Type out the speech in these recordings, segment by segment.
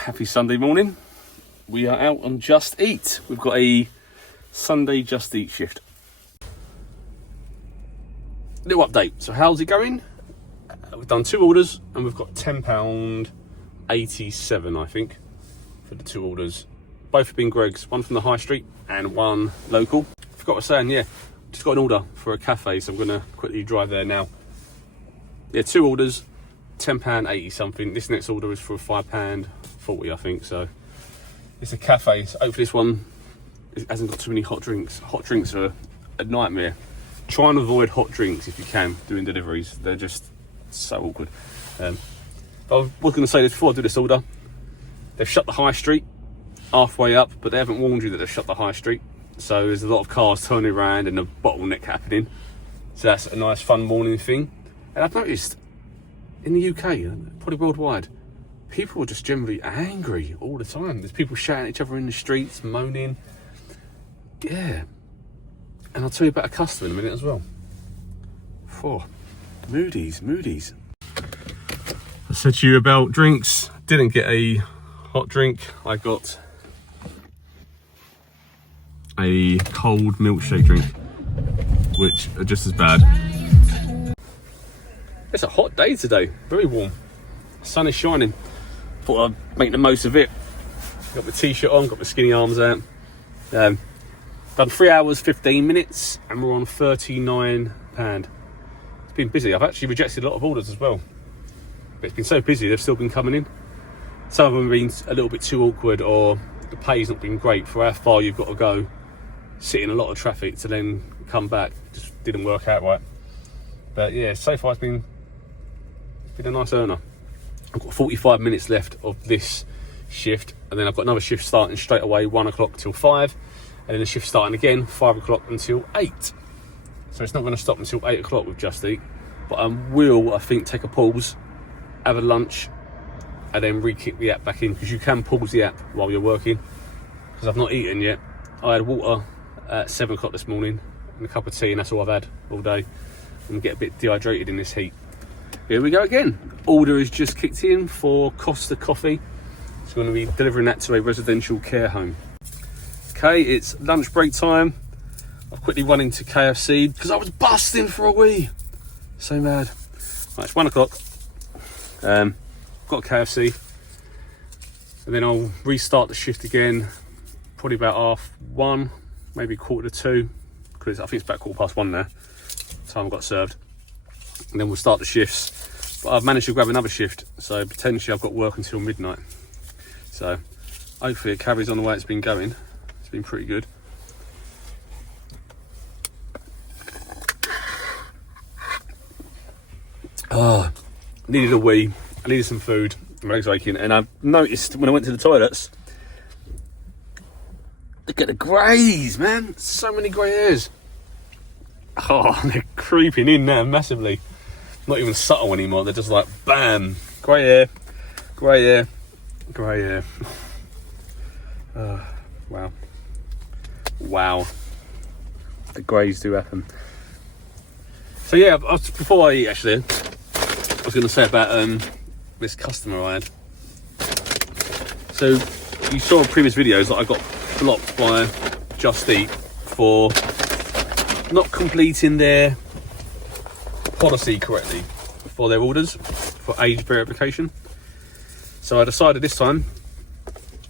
Happy Sunday morning. We are out on Just Eat. We've got a Sunday Just Eat shift. Little update. So how's it going? We've done 2 orders and we've got £10.87, I think, for the 2 orders. Both have been Greg's, one from the high street and one local. Forgot what I was saying, yeah. Just got an order for a cafe, so I'm gonna quickly drive there now. Yeah, 2 orders, £10.80 something. This next order is for £5.40, I think. So it's a cafe. So hopefully this one hasn't got too many hot drinks. Hot drinks are a nightmare. Try and avoid hot drinks if you can doing deliveries. They're just so awkward. But I was going to say this before I do this order. They've shut the high street halfway up, but they haven't warned you that they've shut the high street. So there's a lot of cars turning around and a bottleneck happening. So that's a nice fun morning thing. And I've noticed in the UK, probably worldwide, people are just generally angry all the time. There's people shouting at each other in the streets, moaning. Yeah. And I'll tell you about a customer in a minute as well. Moody's. I said to you about drinks. Didn't get a hot drink. I got a cold milkshake drink, which are just as bad. It's a hot day today, very warm. The sun is shining. Thought I'd make the most of it. Got my t-shirt on, got my skinny arms out. Done 3 hours, 15 minutes, and we're on £39. It's been busy. I've actually rejected a lot of orders as well. But it's been so busy, they've still been coming in. Some of them have been a little bit too awkward, or the pay's not been great for how far you've got to go, sit in a lot of traffic to then come back. Just didn't work out right. But yeah, so far it's been a nice earner. I've got 45 minutes left of this shift, and then I've got another shift starting straight away, 1 o'clock till 5, and then the shift starting again, 5 o'clock until 8. So it's not going to stop until 8 o'clock with Just Eat, but I will, I think, take a pause, have a lunch, and then re-kick the app back in, because you can pause the app while you're working. Because I've not eaten yet. I had water at 7 o'clock this morning and a cup of tea, and that's all I've had all day. I'm getting a bit dehydrated in this heat. Here we go again. Order is just kicked in for Costa Coffee. It's going to be delivering that to a residential care home. Okay, it's lunch break time. I've quickly run into KFC because I was busting for a wee. So mad. Right, it's 1 o'clock. Got a KFC. And then I'll restart the shift again, probably about 1:30, maybe 1:45, because I think it's about 1:15 now. Time I got served. And then we'll start the shifts. But I've managed to grab another shift, so potentially I've got work until midnight. So hopefully it carries on the way it's been going. It's been pretty good. Oh, needed a wee. I needed some food. My legs aching, and I noticed when I went to the toilets, look at the greys, man. So many grey hairs. Oh, they're creeping in now massively. Not even subtle anymore. They're just like, bam, grey hair, grey hair, grey hair. Wow. The greys do happen. So yeah, before I eat, actually, I was going to say about this customer I had. So you saw in previous videos that I got blocked by Just Eat for not completing their policy correctly for their orders for age verification. So I decided this time,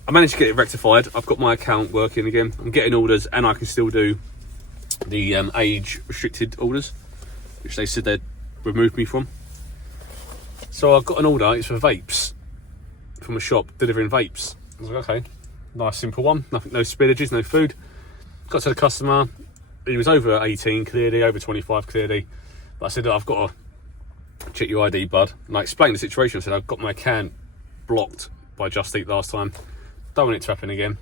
I managed to get it rectified. I've got my account working again. I'm getting orders, and I can still do the age restricted orders, which they said they'd remove me from. So I've got an order. It's for vapes from a shop delivering vapes. I was like, okay, nice simple one. Nothing, no spillages, no food. Got to the customer. He was over 18 clearly, over 25 clearly. But I said, I've got to check your ID, bud. And I explained the situation. I said, I've got my account blocked by Just Eat last time. Don't want it to happen again.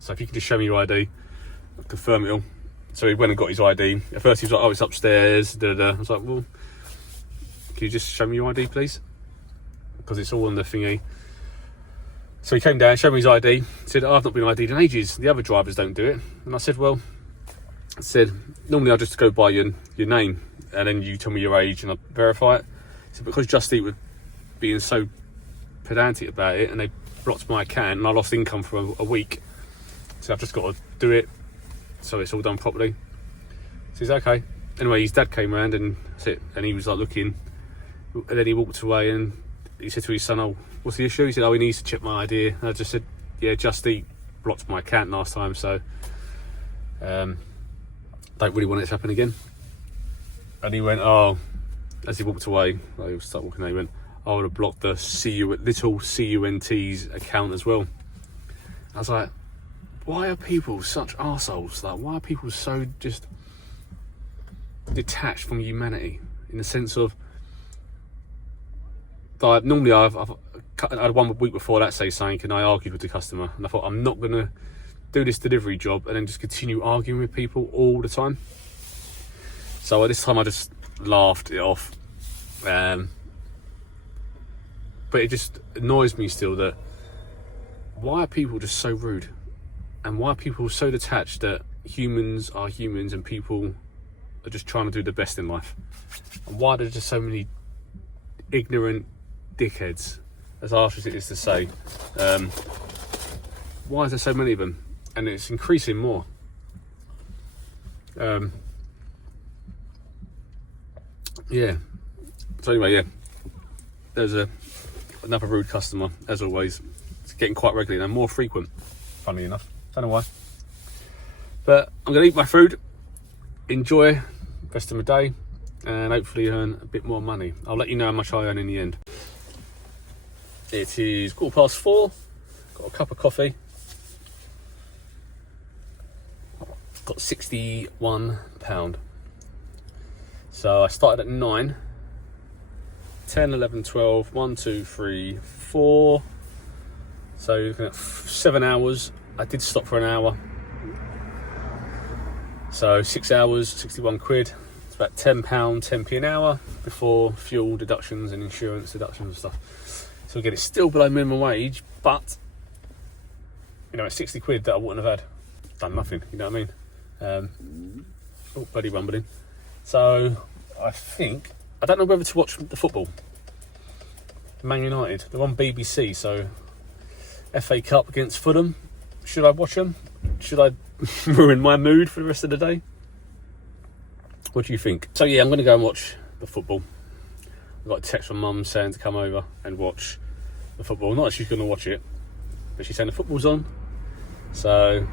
So if you could just show me your ID, I'll confirm it all. So he went and got his ID. At first he was like, oh, it's upstairs. I was like, well, can you just show me your ID, please? Because it's all on the thingy. So he came down, showed me his ID, said, oh, I've not been ID'd in ages. The other drivers don't do it. And I said, well, normally I just go by your name, and then you tell me your age and I verify it. So because Just Eat were being so pedantic about it, and they blocked my account and I lost income for a week. So I've just got to do it so it's all done properly. So he's okay. Anyway, his dad came around and that's it. And he was like looking, and then he walked away and he said to his son, "Oh, what's the issue?" He said, "Oh, he needs to check my ID." And I just said, "Yeah, Just Eat blocked my account last time, so don't really want it to happen again." And he went, "Oh," as he walked away, like he started walking away, he went, "I would have blocked the little CUNT's account as well." I was like, why are people such arseholes? Like, why are people so just detached from humanity? In the sense of, like, normally I had 1 week before that say something and I argued with the customer, and I thought, I'm not going to do this delivery job and then just continue arguing with people all the time. So at this time I just laughed it off. But it just annoys me still that why are people just so rude? And why are people so detached that humans are humans and people are just trying to do the best in life? And why are there just so many ignorant dickheads, as harsh as it is to say? Why is there so many of them? And it's increasing more. Yeah. So anyway, yeah. There's another rude customer, as always. It's getting quite regularly and more frequent, funnily enough. Don't know why. But I'm going to eat my food, enjoy the rest of my day, and hopefully earn a bit more money. I'll let you know how much I earn in the end. It is 4:15. Got a cup of coffee. Got £61. So I started at 9. 10, 11, 12, 1, 2, 3, 4. So you're looking at 7 hours. I did stop for an hour. So 6 hours, 61 quid. It's about £10, 10p an hour before fuel deductions and insurance deductions and stuff. So again, it's still below minimum wage, but you know, it's 60 quid that I wouldn't have had. Done nothing, you know what I mean? Oh, buddy rumbling. So I don't know whether to watch the football. Man United, they're on BBC, so FA Cup against Fulham. Should I watch them? Should I ruin my mood for the rest of the day? What do you think? So yeah, I'm going to go and watch the football. I got a text from Mum saying to come over and watch the football. Not that she's going to watch it, but she's saying the football's on. So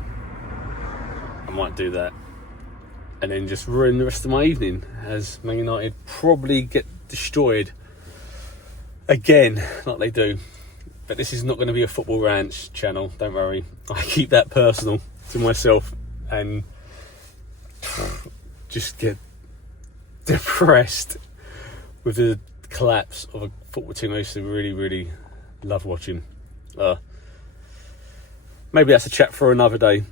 I might do that. And then just ruin the rest of my evening as Man United probably get destroyed again, like they do. But this is not going to be a football rant channel, don't worry. I keep that personal to myself and just get depressed with the collapse of a football team I used to really, really love watching. Maybe that's a chat for another day.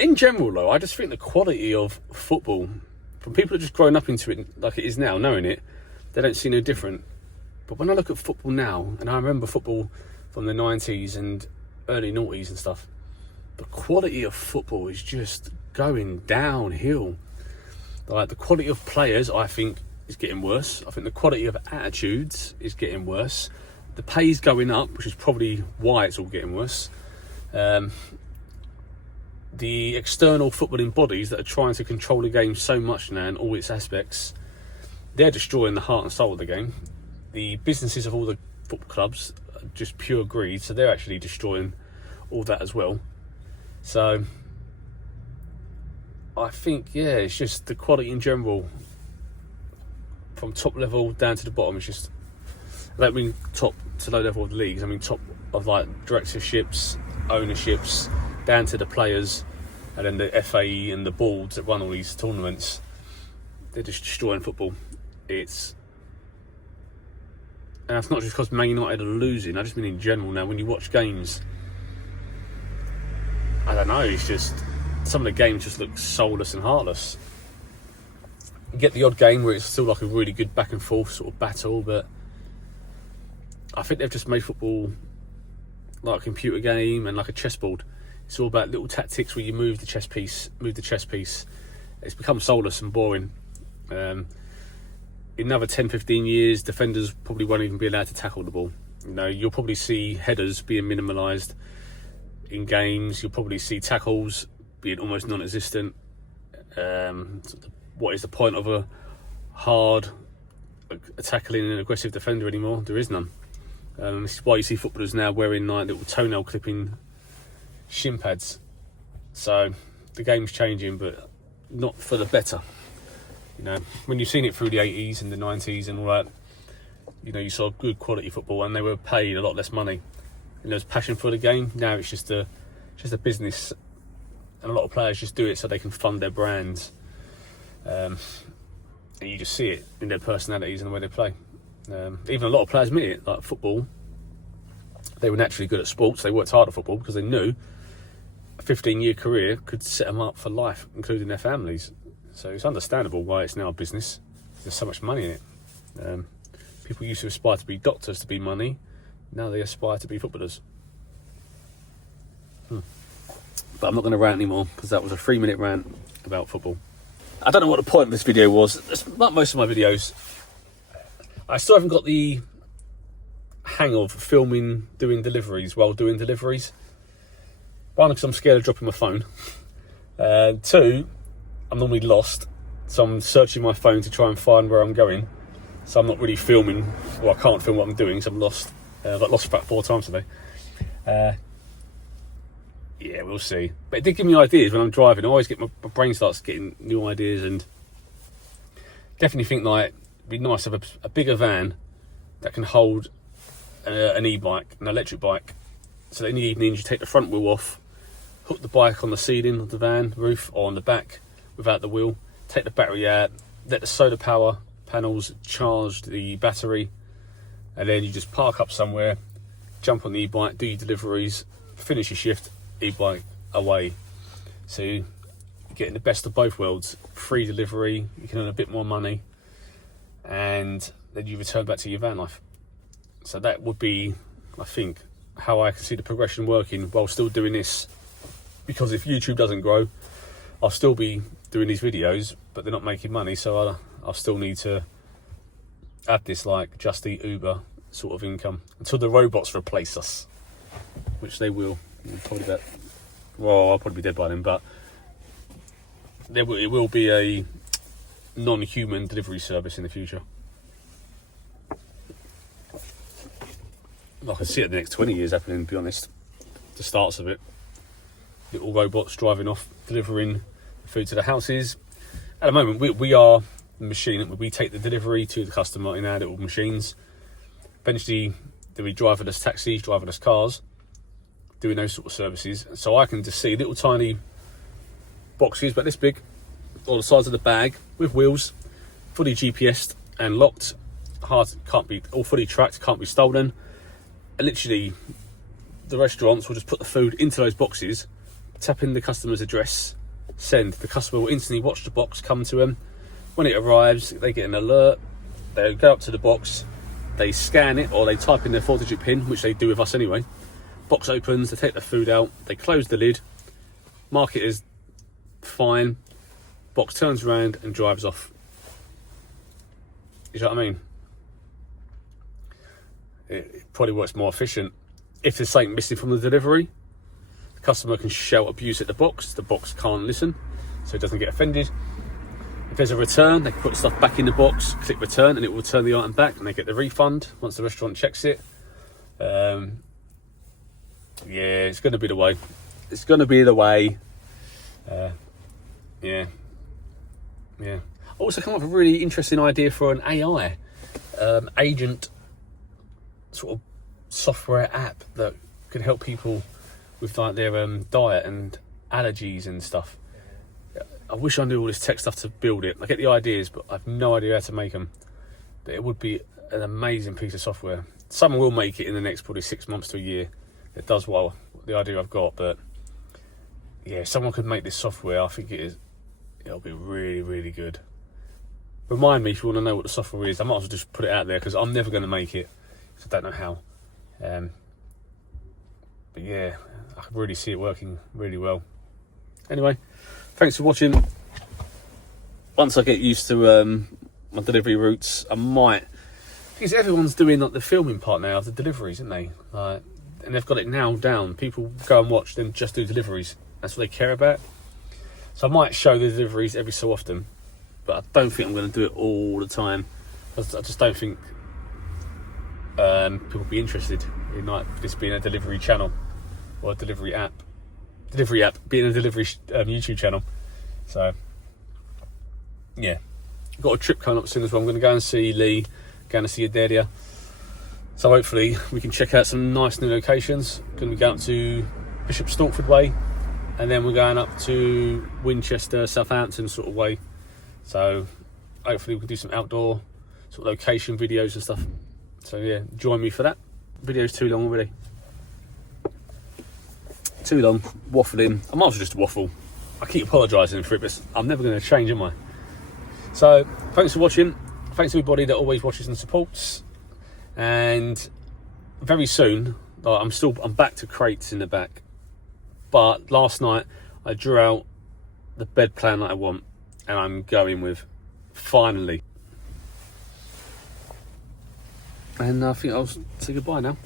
In general, though, I just think the quality of football, from people that just grown up into it like it is now, knowing it, they don't see no different. But when I look at football now, and I remember football from the 90s and early noughties and stuff, the quality of football is just going downhill. Like, the quality of players, I think, is getting worse. I think the quality of attitudes is getting worse. The pay's going up, which is probably why it's all getting worse. The external footballing bodies that are trying to control the game so much now in all its aspects, they're destroying the heart and soul of the game. The businesses of all the football clubs are just pure greed, so they're actually destroying all that as well. So I think, yeah, it's just the quality in general, from top level down to the bottom. It's just, I don't mean top to low level of the leagues, I mean top of like directorships, ownerships, down to the players, and then the FAE and the boards that run all these tournaments. They're just destroying football. And that's not just because Man United are losing, I just mean in general now. When you watch games, I don't know, it's just, some of the games just look soulless and heartless. You get the odd game where it's still like a really good back and forth sort of battle, but I think they've just made football like a computer game and like a chessboard. It's all about little tactics where you move the chess piece. It's become soulless and boring. In another 10, 15 years, defenders probably won't even be allowed to tackle the ball. You know, you'll probably see headers being minimalised in games. You'll probably see tackles being almost non-existent. What is the point of a hard tackling an aggressive defender anymore? There is none. This is why you see footballers now wearing like little toenail clipping shin pads. So the game's changing, but not for the better. You know, when you've seen it through the 80s and the 90s and all that, you know, you saw good quality football and they were paid a lot less money. And there was passion for the game. Now it's just a business, and a lot of players just do it so they can fund their brands. And you just see it in their personalities and the way they play. Even a lot of players admit it, like football. They were naturally good at sports. They worked hard at football because they knew a 15-year career could set them up for life, including their families. So it's understandable why it's now a business. There's so much money in it. People used to aspire to be doctors to be money. Now they aspire to be footballers. But I'm not going to rant anymore because that was a 3-minute rant about football. I don't know what the point of this video was. It's like most of my videos. I still haven't got the hang of filming, doing deliveries while doing deliveries. One, because I'm scared of dropping my phone. Two, I'm normally lost. So I'm searching my phone to try and find where I'm going. So I'm not really filming, or I can't film what I'm doing, so I'm lost. I've got lost about 4 times today. Yeah, we'll see. But it did give me ideas when I'm driving. I always get my brain starts getting new ideas, and definitely think like it'd be nice to have a bigger van that can hold an e-bike, an electric bike. So that in the evenings you take the front wheel off, hook the bike on the ceiling of the van roof or on the back without the wheel, take the battery out, let the solar power panels charge the battery, and then you just park up somewhere, jump on the e-bike, do your deliveries, finish your shift, e-bike away. So you're getting the best of both worlds. Free delivery, you can earn a bit more money, and then you return back to your van life. So that would be, I think, how I can see the progression working while still doing this. Because if YouTube doesn't grow, I'll still be doing these videos, but they're not making money, so I'll still need to add this like Just Eat Uber sort of income until the robots replace us, which they will. Probably that. Well, I'll probably be dead by then, but it will be a non-human delivery service in the future. I can see it in the next 20 years happening, to be honest. The starts of it. Little robots driving off, delivering food to the houses. At the moment, we are the machine. We take the delivery to the customer in our little machines. Eventually, there'll be driverless taxis, driverless cars, doing those sort of services. So I can just see little tiny boxes, about this big, on the sides of the bag, with wheels, fully GPSed and locked. Can't be all fully tracked, can't be stolen. And literally, the restaurants will just put the food into those boxes, tap in the customer's address, send. The customer will instantly watch the box come to them. When it arrives, they get an alert. They go up to the box, they scan it, or they type in their 4-digit PIN, which they do with us anyway. Box opens, they take the food out, they close the lid, mark it as fine, box turns around and drives off. You know what I mean? It probably works more efficient. If there's something missing from the delivery, the customer can shout abuse at the box can't listen, so it doesn't get offended. If there's a return, they can put stuff back in the box, click return, and it will return the item back, and they get the refund once the restaurant checks it. Yeah, it's going to be the way. It's going to be the way. Yeah. I also come up with a really interesting idea for an AI agent sort of software app that can help people with like their diet and allergies and stuff. I wish I knew all this tech stuff to build it. I get the ideas, but I've no idea how to make them. But it would be an amazing piece of software. Someone will make it in the next probably 6 months to a year. It does well, the idea I've got, but yeah, if someone could make this software, I think it'll be really, really good. Remind me if you want to know what the software is. I might as well just put it out there because I'm never going to make it. So I don't know how. But yeah, I can really see it working really well. Anyway, thanks for watching. Once I get used to my delivery routes, I might Because everyone's doing like the filming part now of the deliveries, isn't they? Like, and they've got it now down. People go and watch them just do deliveries. That's what they care about. So I might show the deliveries every so often, but I don't think I'm going to do it all the time. I just don't think people will be interested in like this being a delivery channel or a delivery app. Delivery app being a delivery YouTube channel. So yeah, got a trip coming up soon as well. I'm going to go and see Lee, going to see Adelia. So hopefully we can check out some nice new locations. Going to be going up to Bishop Stortford way, and then we're going up to Winchester, Southampton sort of way. So hopefully we can do some outdoor sort of location videos and stuff. So yeah, join me for that. Video's too long already. Too long, waffling. I might as well just waffle. I keep apologising for it, but I'm never going to change, am I? So thanks for watching. Thanks to everybody that always watches and supports. And very soon, I'm back to crates in the back. But last night I drew out the bed plan that I want, and I'm going with finally. And I think I'll say goodbye now.